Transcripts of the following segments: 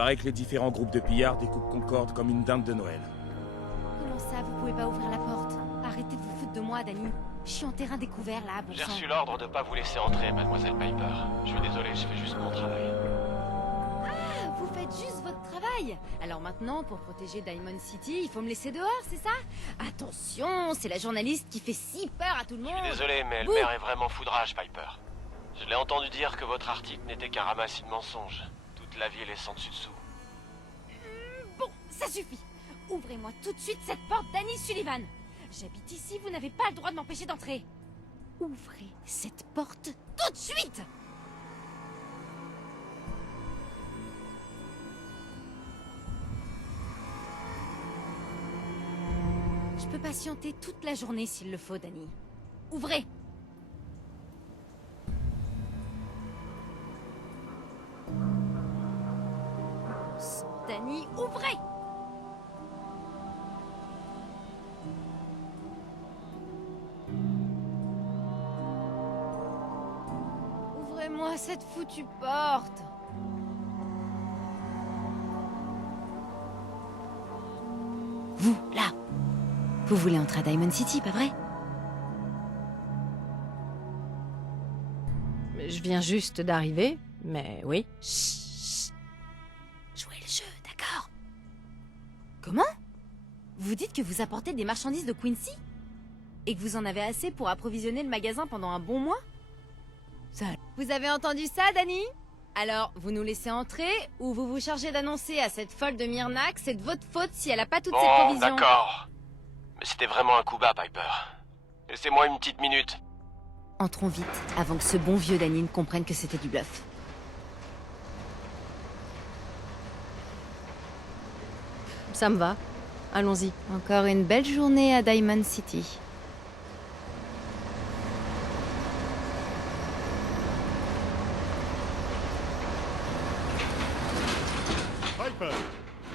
paraît que les différents groupes de pillards découpent Concorde comme une dinde de Noël. Comment ça, vous pouvez pas ouvrir la porte? Arrêtez de vous foutre de moi, Danny. Je suis en terrain découvert, là, bon J'ai sang. reçu l'ordre de pas vous laisser entrer, mademoiselle Piper. Je suis désolé, je fais juste mon travail. Ah, vous faites juste votre travail. Alors maintenant, pour protéger Diamond City, il faut me laisser dehors, c'est ça? Attention, c'est la journaliste qui fait si peur à tout le monde. Je suis désolé, mais Bouh. Elmer est vraiment foudrage, Piper. Je l'ai entendu dire que votre article n'était qu'un ramassis de mensonges. Toute la ville est sans dessus-dessous. Bon, ça suffit. Ouvrez-moi tout de suite cette porte, Danny Sullivan. J'habite ici, vous n'avez pas le droit de m'empêcher d'entrer. Ouvrez cette porte tout de suite. Je peux patienter toute la journée s'il le faut, Danny. Ouvrez. Danny, ouvrez. Ouvrez-moi cette foutue porte. Vous, là. Vous voulez entrer à Diamond City, pas vrai? Je viens juste d'arriver, mais oui. Chut. Jouez le jeu, d'accord? Comment? Vous dites que vous apportez des marchandises de Quincy? Et que vous en avez assez pour approvisionner le magasin pendant un bon mois? Ça... Vous avez entendu ça, Danny? Alors, vous nous laissez entrer, ou vous vous chargez d'annoncer à cette folle de Myrna que c'est de votre faute si elle a pas toutes ses Bon, provisions? d'accord. Mais c'était vraiment un coup bas, Piper. Laissez-moi une petite minute. Entrons vite, avant que ce bon vieux Danny ne comprenne que c'était du bluff. Ça me va. Allons-y. Encore une belle journée à Diamond City. Piper,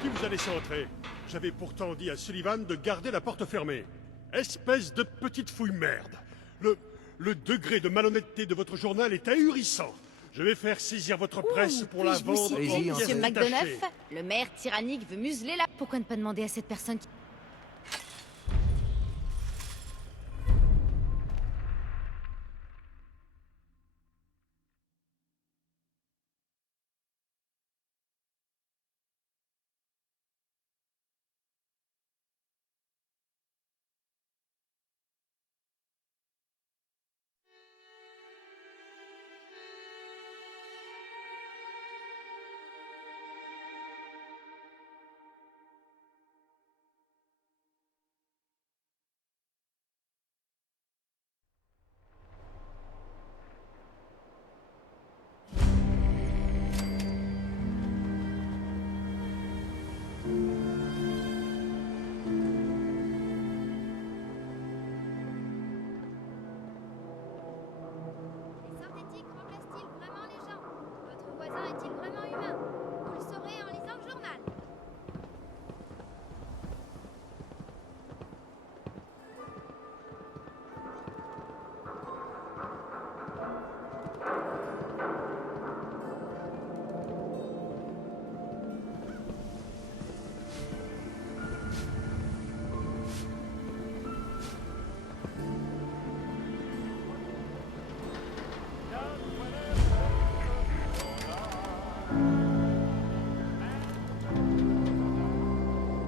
qui vous a laissé entrer? J'avais pourtant dit à Sullivan de garder la porte fermée. Espèce de petite fouille merde. Le degré de malhonnêteté de votre journal est ahurissant. Je vais faire saisir votre presse pour la Puis-je vous vendre citer, en Monsieur pièces McDonough? détachées. Le maire tyrannique veut museler la... Pourquoi ne pas demander à cette personne qui... Les synthétiques remplacent-ils vraiment les gens? Votre voisin est-il vraiment humain? Vous le saurez en lisant le journal.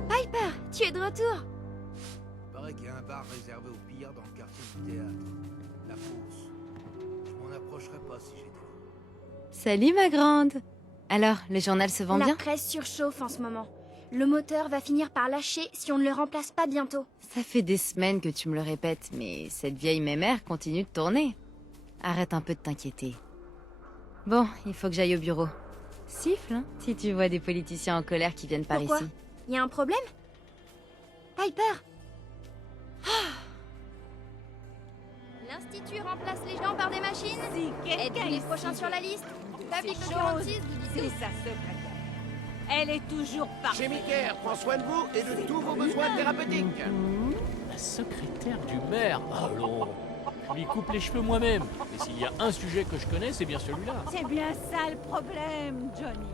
Piper, tu es de retour. Paraît qu'il y a un bar réservé aux pillards dans le quartier du théâtre. La fosse. Je m'en approcherais pas si j'étais vous. Salut ma grande. Alors, le journal se vend La bien? presse surchauffe en ce moment. Le moteur va finir par lâcher si on ne le remplace pas bientôt. Ça fait des semaines que tu me le répètes, mais cette vieille mémère continue de tourner. Arrête un peu de t'inquiéter. Bon, il faut que j'aille au bureau. Siffle, hein, si tu vois des politiciens en colère qui viennent par Pourquoi? ici. Y a un problème? Piper! L'Institut remplace les gens par des machines? Êtes-vous les prochains sur la liste? Public Assurances, vous C'est dites sa secrétaire. Elle est toujours parfaite. Chez Micker, prends soin de vous et de tous vos besoins thérapeutiques. La secrétaire du maire. Allons, je lui coupe les cheveux moi-même. Et s'il y a un sujet que je connais, c'est bien celui-là. C'est bien ça le problème, Johnny.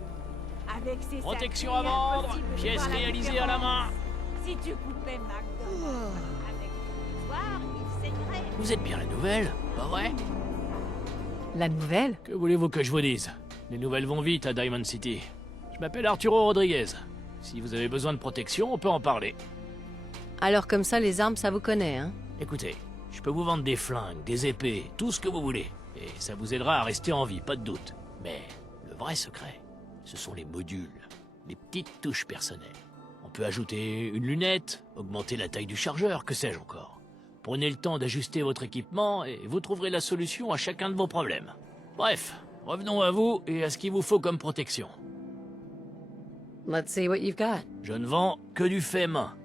Avec ses Protection sacrés, à vendre, impossible de pièces voir la réalisées à la main. différence. Si tu coupais McDonald's avec le soir, il saignerait. Vous êtes bien la nouvelle, pas vrai? La nouvelle? Que voulez-vous que je vous dise? Les nouvelles vont vite à Diamond City. Je m'appelle Arturo Rodriguez. Si vous avez besoin de protection, on peut en parler. Alors comme ça, les armes, ça vous connaît, hein? Écoutez, je peux vous vendre des flingues, des épées, tout ce que vous voulez. Et ça vous aidera à rester en vie, pas de doute. Mais le vrai secret, ce sont les modules, les petites touches personnelles. On peut ajouter une lunette, augmenter la taille du chargeur, que sais-je encore. Prenez le temps d'ajuster votre équipement et vous trouverez la solution à chacun de vos problèmes. Bref, revenons à vous et à ce qu'il vous faut comme protection. Let's see what you've got. Je ne vends que du fait main.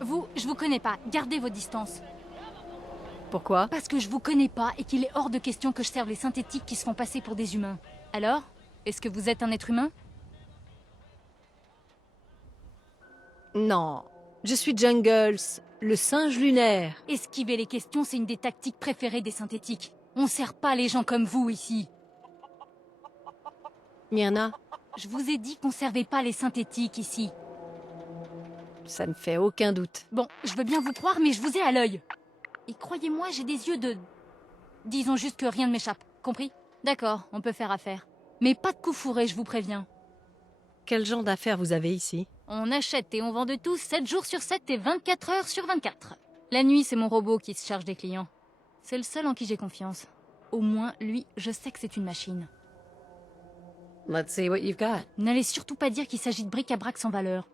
Vous, je vous connais pas. Gardez vos distances. Pourquoi? Parce que je vous connais pas et qu'il est hors de question que je serve les synthétiques qui se font passer pour des humains. Alors? Est-ce que vous êtes un être humain? Non. Je suis Jungles, le singe lunaire. Esquiver les questions, c'est une des tactiques préférées des synthétiques. On sert pas les gens comme vous ici. Myrna, Je vous ai dit qu'on servait pas les synthétiques ici. ça ne fait aucun doute. Bon, je veux bien vous croire, mais je vous ai à l'œil. Et croyez-moi, j'ai des yeux de... Disons juste que rien ne m'échappe, compris? D'accord, on peut faire affaire. Mais pas de coup fourré, je vous préviens. Quel genre d'affaires vous avez ici? On achète et on vend de tout 7 jours sur 7 et 24 heures sur 24. La nuit, c'est mon robot qui se charge des clients. C'est le seul en qui j'ai confiance. Au moins, lui, je sais que c'est une machine. Let's see what you've got. N'allez surtout pas dire qu'il s'agit de bric-à-brac sans valeur.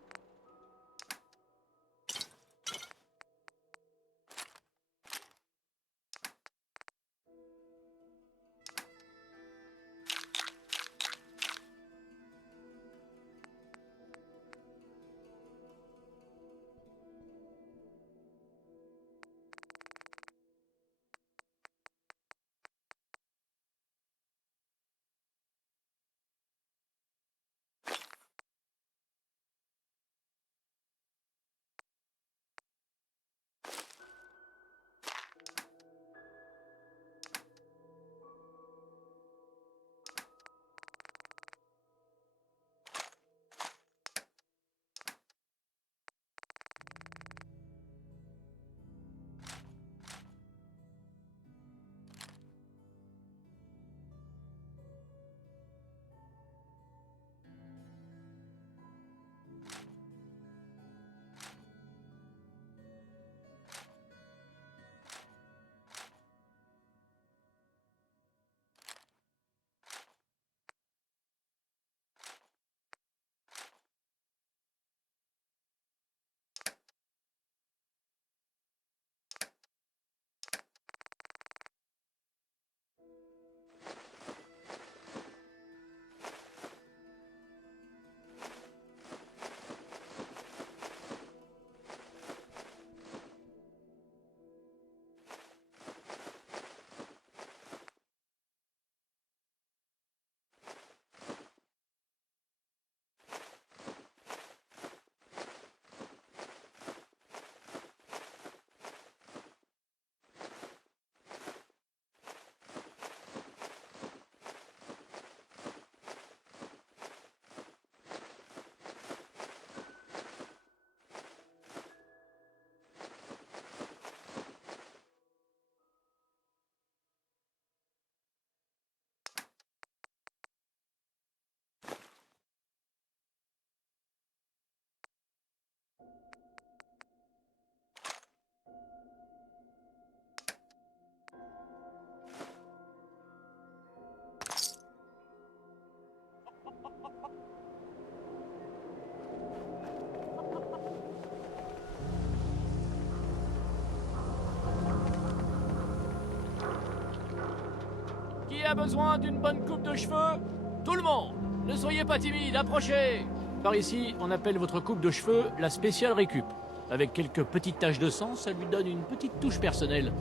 a besoin d'une bonne coupe de cheveux? Tout le monde, ne soyez pas timide, approchez. Par ici, on appelle votre coupe de cheveux la spéciale récup. Avec quelques petites taches de sang, ça lui donne une petite touche personnelle.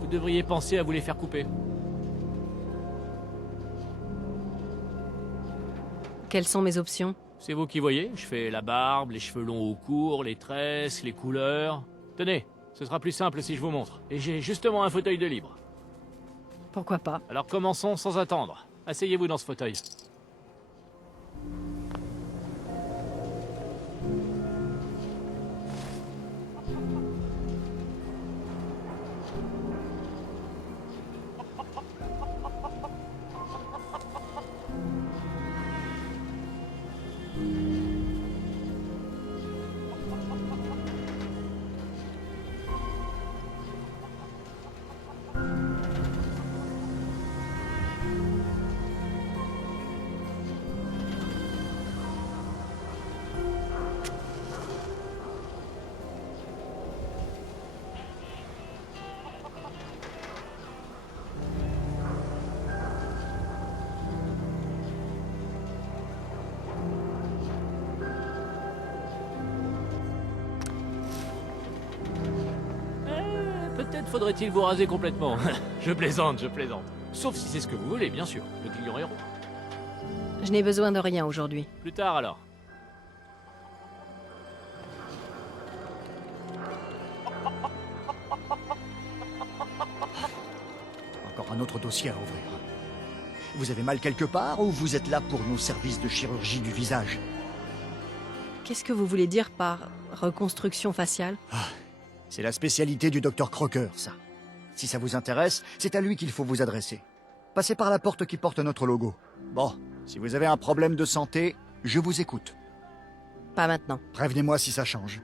Vous devriez penser à vous les faire couper. Quelles sont mes options? C'est vous qui voyez, je fais la barbe, les cheveux longs ou courts, les tresses, les couleurs. Tenez, ce sera plus simple si je vous montre. Et j'ai justement un fauteuil de libre. Pourquoi pas? Alors commençons sans attendre. Asseyez-vous dans ce fauteuil. Peut-être faudrait-il vous raser complètement. Je plaisante, je plaisante. Sauf si c'est ce que vous voulez, bien sûr. Le client est rond. Je n'ai besoin de rien aujourd'hui. Plus tard alors. Encore un autre dossier à ouvrir. Vous avez mal quelque part ou vous êtes là pour nos services de chirurgie du visage? Qu'est-ce que vous voulez dire par reconstruction faciale? C'est la spécialité du docteur Crocker, ça. Si ça vous intéresse, c'est à lui qu'il faut vous adresser. Passez par la porte qui porte notre logo. Bon, si vous avez un problème de santé, je vous écoute. Pas maintenant. Prévenez-moi si ça change.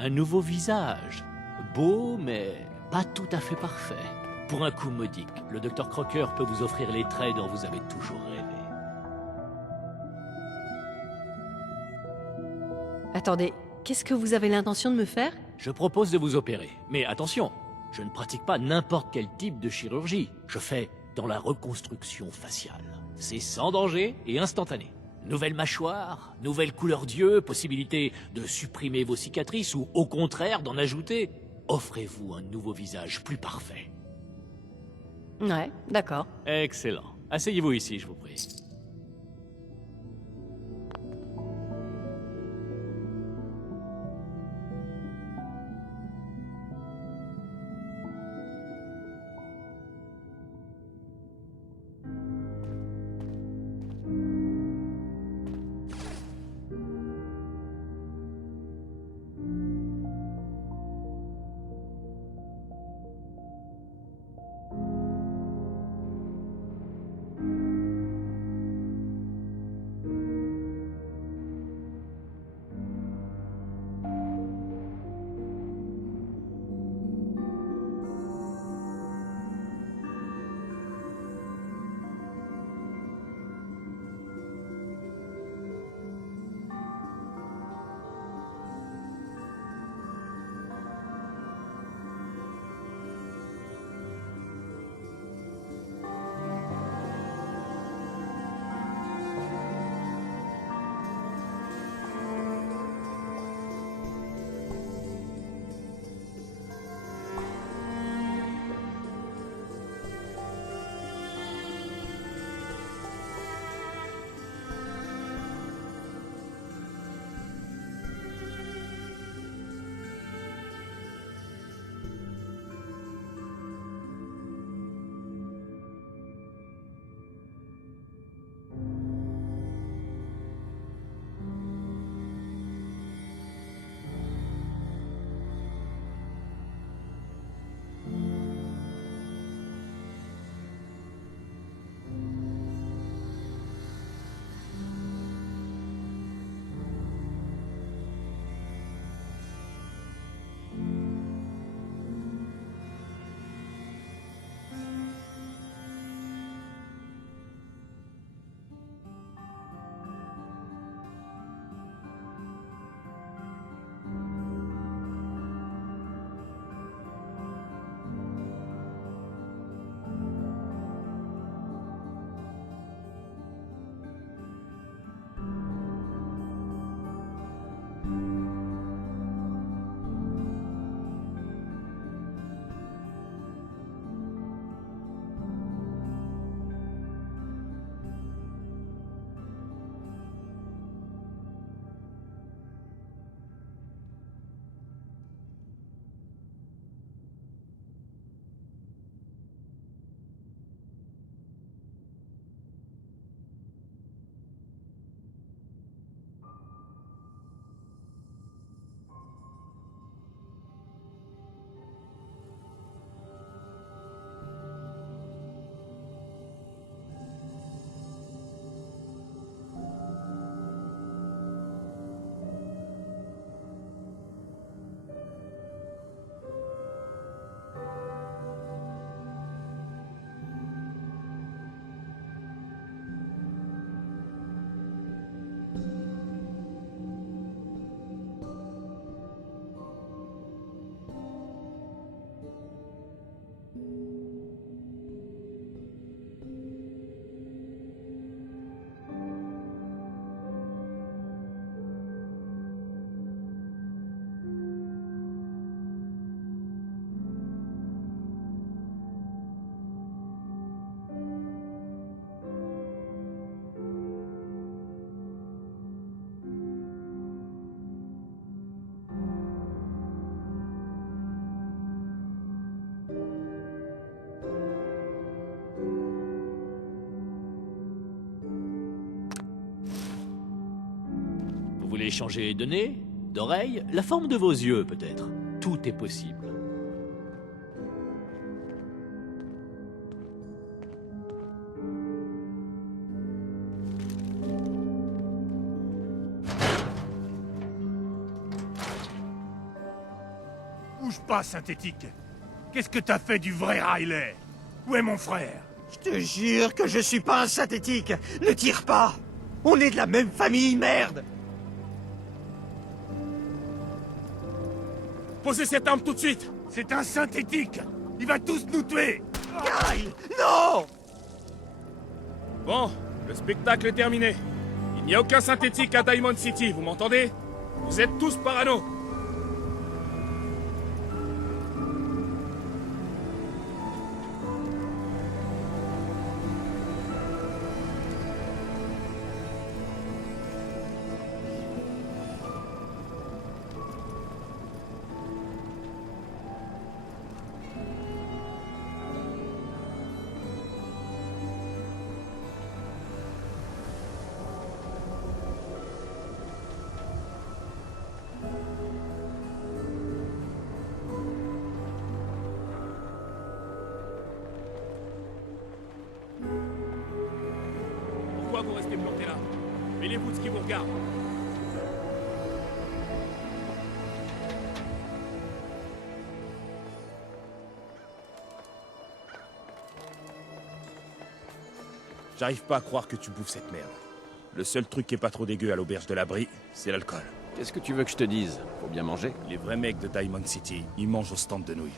Un nouveau visage. Beau, mais pas tout à fait parfait. Pour un coût modique, le docteur Crocker peut vous offrir les traits dont vous avez toujours rêvé. Attendez, qu'est-ce que vous avez l'intention de me faire? Je propose de vous opérer. Mais attention, je ne pratique pas n'importe quel type de chirurgie. Je fais dans la reconstruction faciale. C'est sans danger et instantané. Nouvelle mâchoire, nouvelle couleur d'yeux, possibilité de supprimer vos cicatrices ou au contraire d'en ajouter. Offrez-vous un nouveau visage plus parfait. Ouais, d'accord. Excellent. Asseyez-vous ici, je vous prie. Vous voulez changer de nez, d'oreille, la forme de vos yeux peut-être. Tout est possible. Bouge pas, synthétique. Qu'est-ce que t'as fait du vrai Riley? Où est mon frère? Je te jure que je suis pas un synthétique. Ne tire pas. On est de la même famille, merde. Posez cette arme tout de suite. C'est un synthétique. Il va tous nous tuer. Kyle, non! Bon, le spectacle est terminé. Il n'y a aucun synthétique à Diamond City, vous m'entendez? Vous êtes tous parano. Pourquoi vous restez planté là? Mêlez-vous de ce qui vous regarde. J'arrive pas à croire que tu bouffes cette merde. Le seul truc qui est pas trop dégueu à l'auberge de l'abri, c'est l'alcool. Qu'est-ce que tu veux que je te dise? Faut bien manger. Les vrais mecs de Diamond City, ils mangent au stand de nouilles.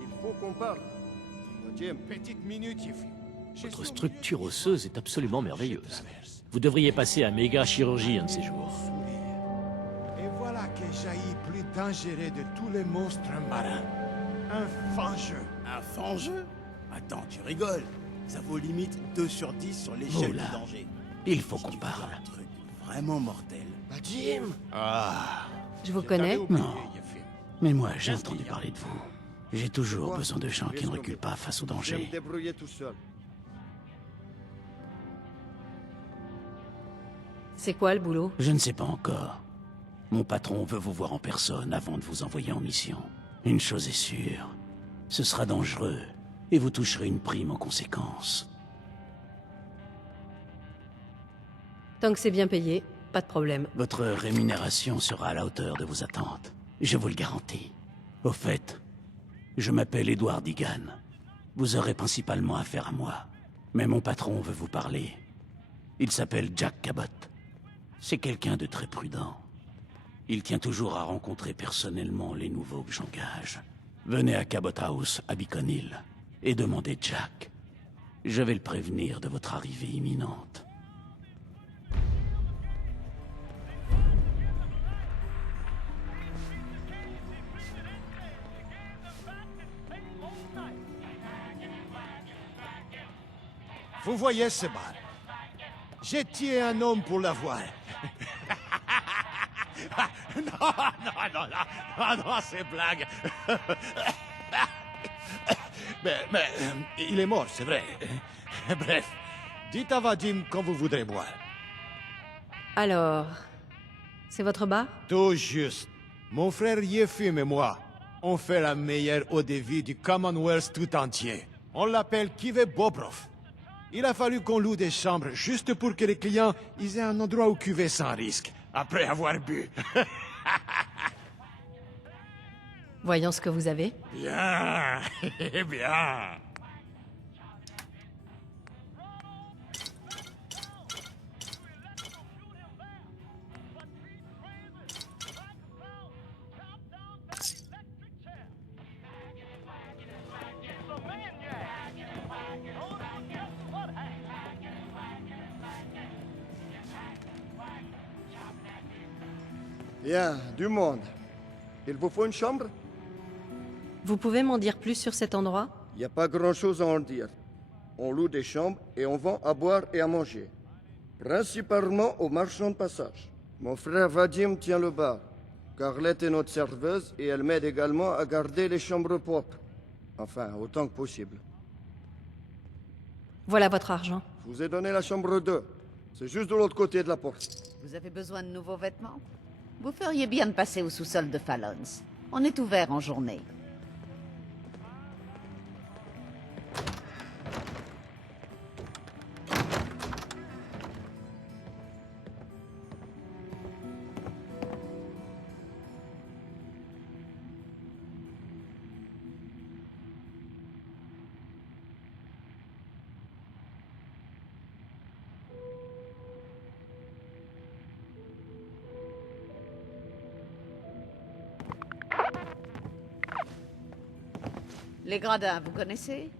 Il faut qu'on parle. Jim, petite minute, Yefim. Votre structure osseuse est absolument merveilleuse. Vous devriez passer à méga chirurgie un de ces jours. Et voilà que jaillit plus dangereux de tous les monstres marins. Un fangeux. Un fangeux? Attends, tu rigoles. Ça vaut limite 2 sur 10 sur l'échelle du danger. Il faut qu'on parle. Un truc vraiment mortel. Jim! Ah. Je vous connais? Non. Mais moi, j'ai entendu parler de vous. J'ai toujours besoin de gens qui ne reculent pas face au Je vais me danger. débrouiller tout seul. C'est quoi le boulot? Je ne sais pas encore. Mon patron veut vous voir en personne avant de vous envoyer en mission. Une chose est sûre, ce sera dangereux, et vous toucherez une prime en conséquence. Tant que c'est bien payé, pas de problème. Votre rémunération sera à la hauteur de vos attentes. Je vous le garantis. Au fait, je m'appelle Edward Egan. Vous aurez principalement affaire à moi. Mais mon patron veut vous parler. Il s'appelle Jack Cabot. C'est quelqu'un de très prudent. Il tient toujours à rencontrer personnellement les nouveaux que j'engage. Venez à Cabot House, à Beacon Hill, et demandez Jack. Je vais le prévenir de votre arrivée imminente. Vous voyez ce bar? J'ai tué un homme pour l'avoir. non, c'est blague. mais il est mort, c'est vrai. Bref, dites à Vadim quand vous voudrez boire. Alors, c'est votre bar? Tout juste. Mon frère Yefim et moi, on fait la meilleure eau de vie du Commonwealth tout entier. On l'appelle Kive Bobrov. Il a fallu qu'on loue des chambres juste pour que les clients aient un endroit où cuver sans risque, après avoir bu. Voyons ce que vous avez. Bien, bien. Bien, du monde. Il vous faut une chambre? Vous pouvez m'en dire plus sur cet endroit? Il n'y a pas grand-chose à en dire. On loue des chambres et on vend à boire et à manger. Principalement aux marchands de passage. Mon frère Vadim tient le bar. Carlette est notre serveuse et elle m'aide également à garder les chambres propres. Enfin, autant que possible. Voilà votre argent. Je vous ai donné la chambre 2. C'est juste de l'autre côté de la porte. Vous avez besoin de nouveaux vêtements? Vous feriez bien de passer au sous-sol de Fallons. On est ouvert en journée. Les gradins, vous connaissez?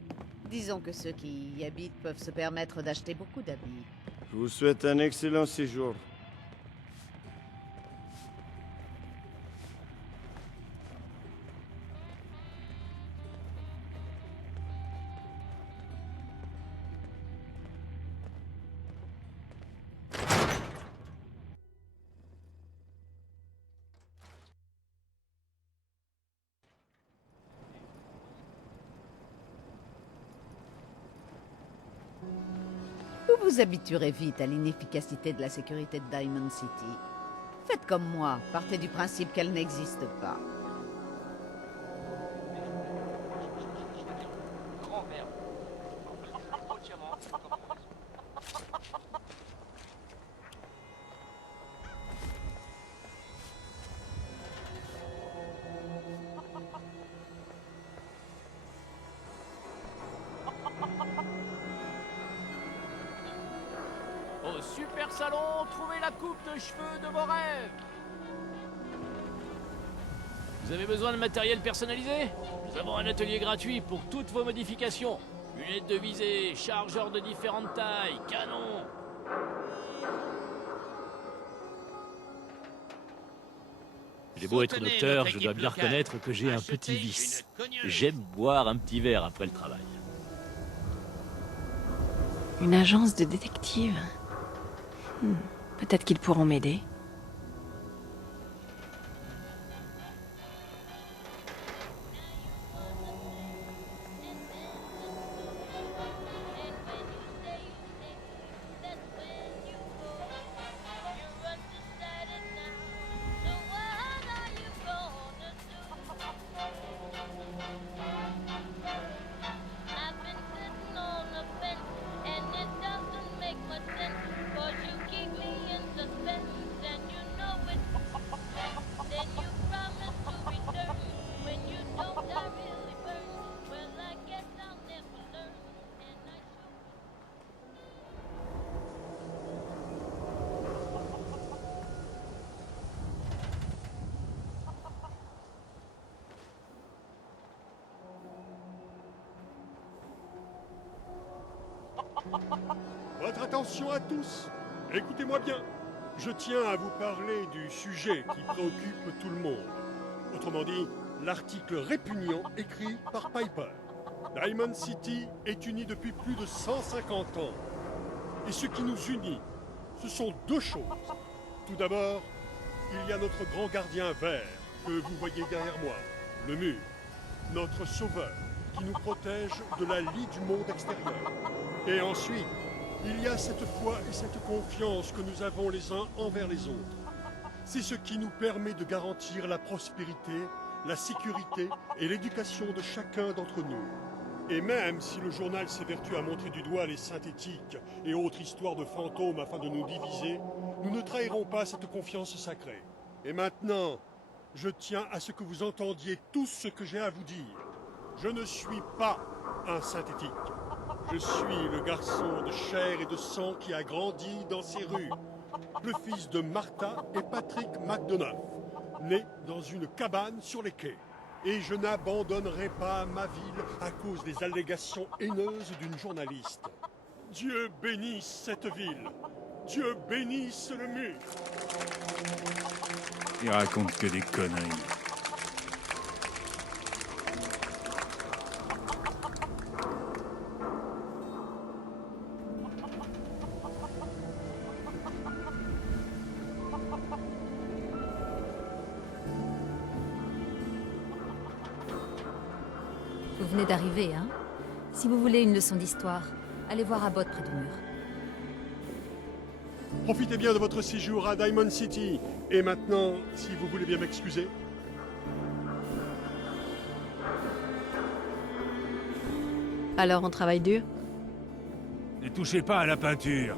Disons que ceux qui y habitent peuvent se permettre d'acheter beaucoup d'habits. Je vous souhaite un excellent séjour. Vous vous habituerez vite à l'inefficacité de la sécurité de Diamond City. Faites comme moi, partez du principe qu'elle n'existe pas. Au super salon, trouvez la coupe de cheveux de vos rêves. Vous avez besoin de matériel personnalisé? Nous avons un atelier gratuit pour toutes vos modifications. Lunettes de visée, chargeurs de différentes tailles, canons. J'ai beau être docteur, je dois bien reconnaître que j'ai un petit vice. J'aime boire un petit verre après le travail. Une agence de détective. Peut-être qu'ils pourront m'aider. Votre attention à tous. Écoutez-moi bien. Je tiens à vous parler du sujet qui préoccupe tout le monde. Autrement dit, l'article répugnant écrit par Piper. Diamond City est unie depuis plus de 150 ans. Et ce qui nous unit, ce sont deux choses. Tout d'abord, il y a notre grand gardien vert que vous voyez derrière moi, le mur. Notre sauveur qui nous protège de la lie du monde extérieur. Et ensuite, il y a cette foi et cette confiance que nous avons les uns envers les autres. C'est ce qui nous permet de garantir la prospérité, la sécurité et l'éducation de chacun d'entre nous. Et même si le journal s'évertue à montrer du doigt les synthétiques et autres histoires de fantômes afin de nous diviser, nous ne trahirons pas cette confiance sacrée. Et maintenant, je tiens à ce que vous entendiez tout ce que j'ai à vous dire. Je ne suis pas un synthétique. Je suis le garçon de chair et de sang qui a grandi dans ces rues. Le fils de Martha et Patrick McDonough, né dans une cabane sur les quais. Et je n'abandonnerai pas ma ville à cause des allégations haineuses d'une journaliste. Dieu bénisse cette ville. Dieu bénisse le mur. Il raconte que des conneries. venez d'arriver, hein? Si vous voulez une leçon d'histoire, allez voir Abbott près du mur. Profitez bien de votre séjour à Diamond City. Et maintenant, si vous voulez bien m'excuser. Alors on travaille dur? Ne touchez pas à la peinture.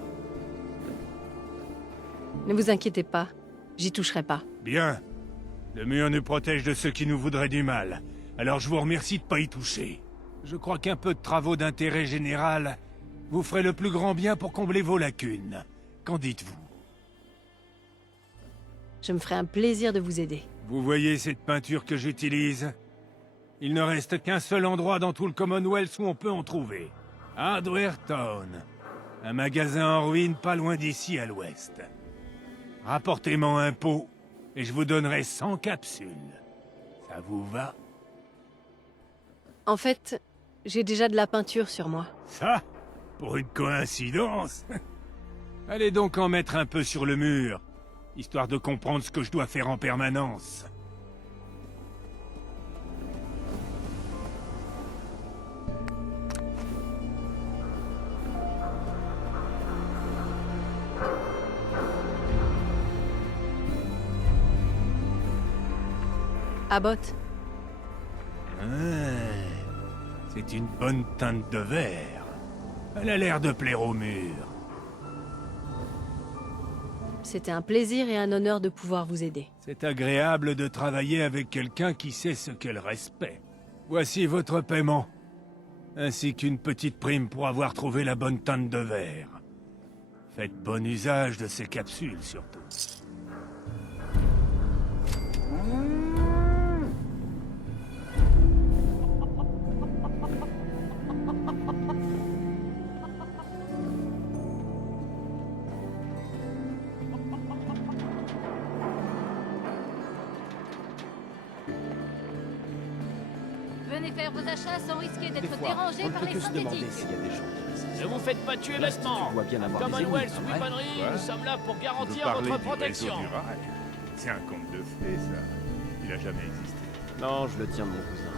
Ne vous inquiétez pas, j'y toucherai pas. Bien. Le mur nous protège de ceux qui nous voudraient du mal. Alors je vous remercie de pas y toucher. Je crois qu'un peu de travaux d'intérêt général vous ferait le plus grand bien pour combler vos lacunes. Qu'en dites-vous? Je me ferai un plaisir de vous aider. Vous voyez cette peinture que j'utilise? Il ne reste qu'un seul endroit dans tout le Commonwealth où on peut en trouver. Hardware Town. Un magasin en ruine pas loin d'ici à l'ouest. Rapportez-moi un pot et je vous donnerai 100 capsules. Ça vous va? En fait, j'ai déjà de la peinture sur moi. Ça? Pour une coïncidence? Allez donc en mettre un peu sur le mur, histoire de comprendre ce que je dois faire en permanence. Abbott. C'est une bonne teinte de verre. Elle a l'air de plaire au mur. C'était un plaisir et un honneur de pouvoir vous aider. C'est agréable de travailler avec quelqu'un qui sait ce qu'elle respecte. Voici votre paiement, ainsi qu'une petite prime pour avoir trouvé la bonne teinte de verre. Faites bon usage de ces capsules, surtout. Venez faire vos achats sans risquer d'être dérangé par les synthétiques. Ne vous faites pas tuer bêtement. Commonwealth Weaponry, nous sommes là pour garantir votre protection. C'est un conte de fées, ça. Il a jamais existé. Non, je le tiens de mon cousin.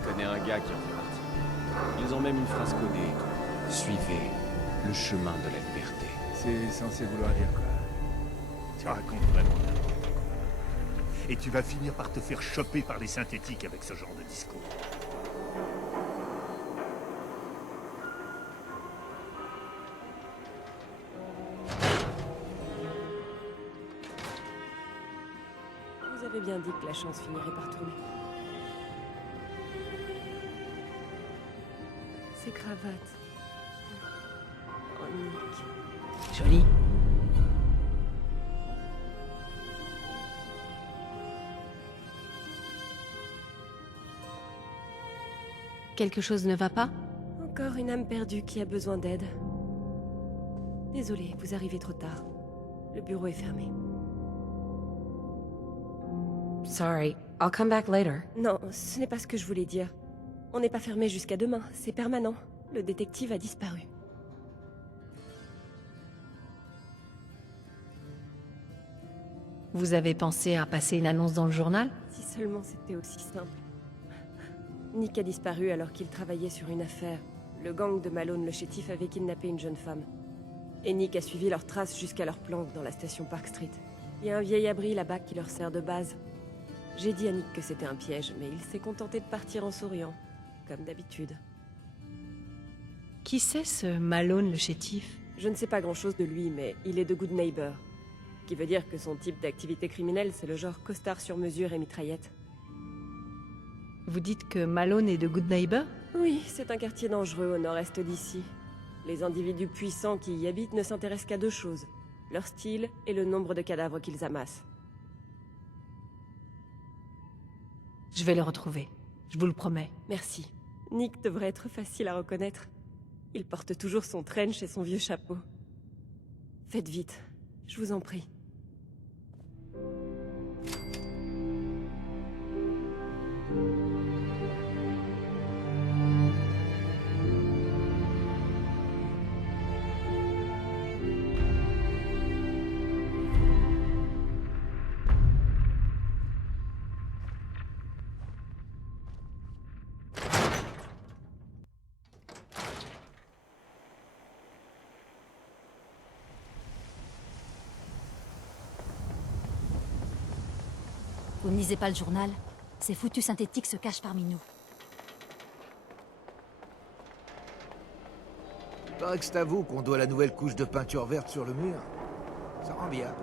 Il connaît un gars qui en fait partie. Ils ont même une phrase codée et tout. Suivez le chemin de la liberté. C'est censé vouloir dire quoi? Tu racontes vraiment n'importe quoi. Et tu vas finir par te faire choper par les synthétiques avec ce genre de discours. Vous avez bien dit que la chance finirait par tourner. Ces cravates. Oh, Nick. Joli. Quelque chose ne va pas? Encore une âme perdue qui a besoin d'aide. Désolé, vous arrivez trop tard. Le bureau est fermé. Sorry, I'll come back later. Non, ce n'est pas ce que je voulais dire. On n'est pas fermé jusqu'à demain, c'est permanent. Le détective a disparu. Vous avez pensé à passer une annonce dans le journal? Si seulement c'était aussi simple. Nick a disparu alors qu'il travaillait sur une affaire. Le gang de Malone le chétif avait kidnappé une jeune femme. Et Nick a suivi leurs traces jusqu'à leur planque dans la station Park Street. Il y a un vieil abri là-bas qui leur sert de base. J'ai dit à Nick que c'était un piège, mais il s'est contenté de partir en souriant, comme d'habitude. Qui c'est ce Malone le chétif? Je ne sais pas grand-chose de lui, mais il est de Good Neighbor. Qui veut dire que son type d'activité criminelle, c'est le genre costard sur mesure et mitraillette. Vous dites que Malone est de Good Neighbor? Oui, c'est un quartier dangereux au nord-est d'ici. Les individus puissants qui y habitent ne s'intéressent qu'à deux choses. Leur style et le nombre de cadavres qu'ils amassent. Je vais le retrouver. Je vous le promets. Merci. Nick devrait être facile à reconnaître. Il porte toujours son trench et son vieux chapeau. Faites vite, je vous en prie. Vous ne lisez pas le journal? Ces foutus synthétiques se cachent parmi nous. Paraît que c'est à vous qu'on doit la nouvelle couche de peinture verte sur le mur. Ça rend bien.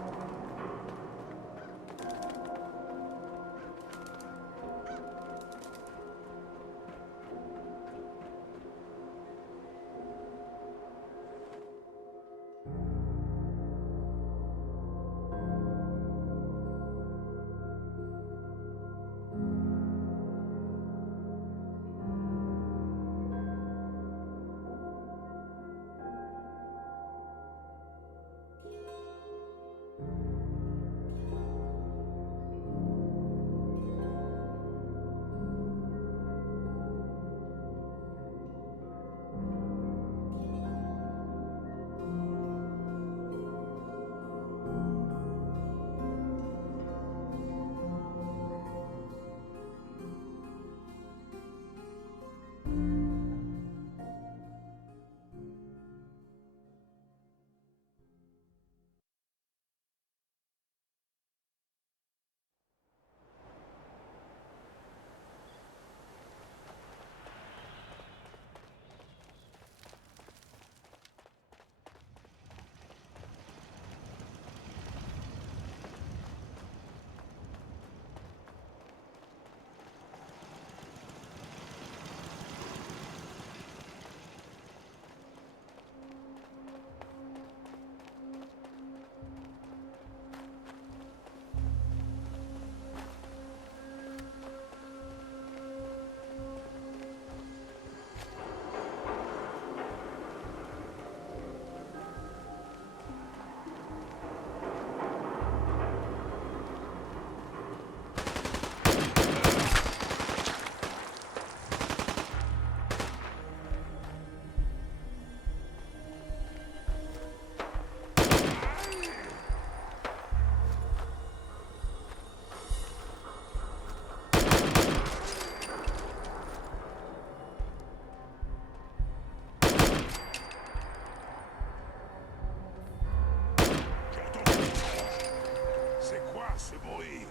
ce bruit?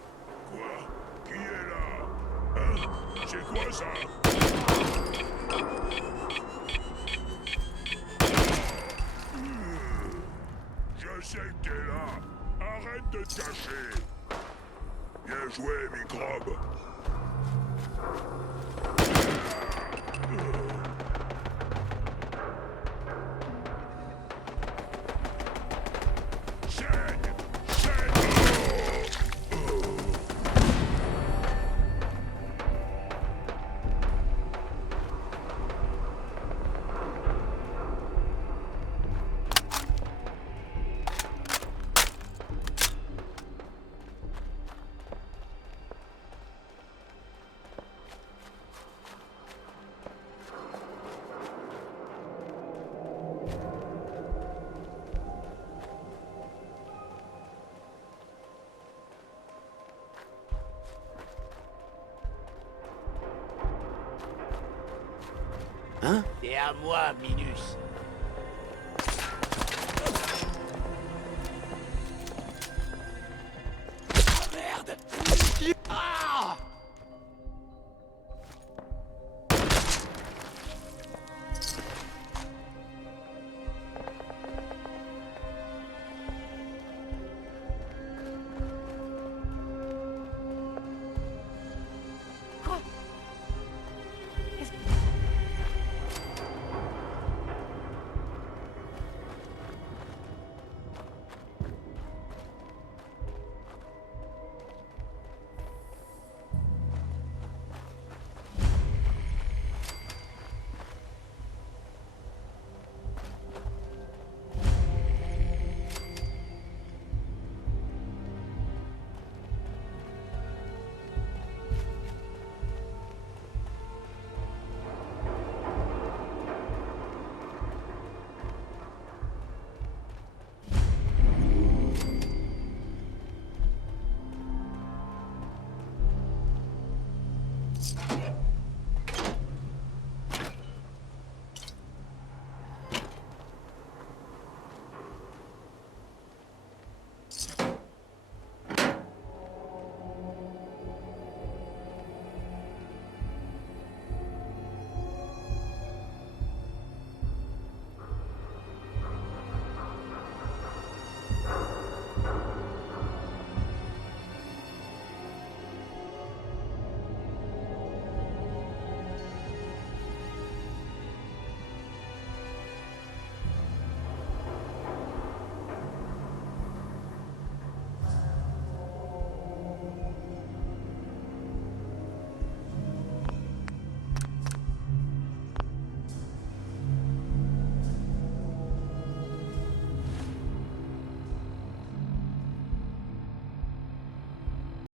Quoi? Qui est là? Hein? C'est quoi ça? Je sais que t'es là. Arrête de te cacher. Bien joué, microbe. Hein? C'est à moi, Minus.